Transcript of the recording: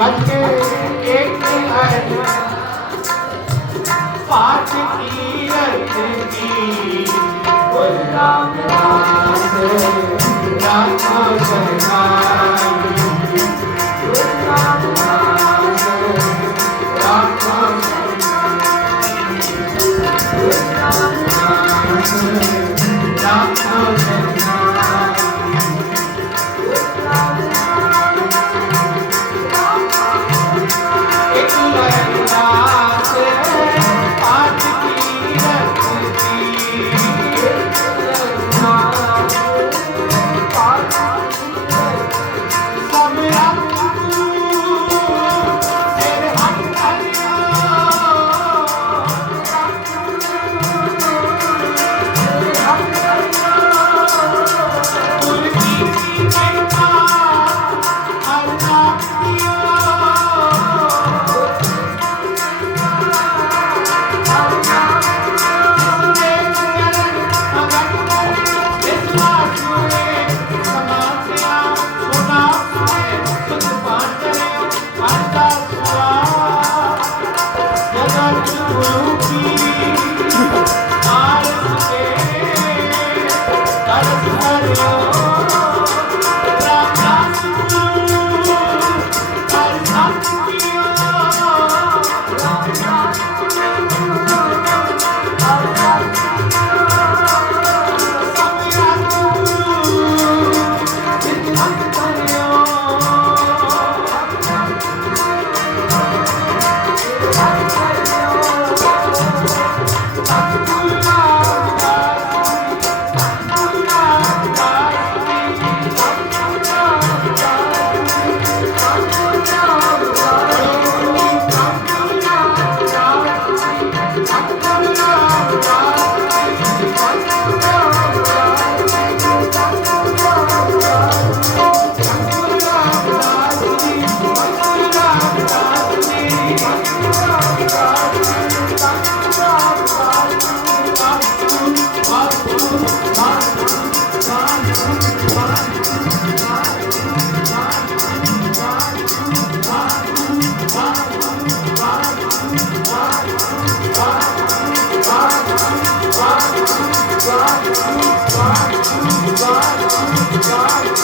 I'm Thank you. God.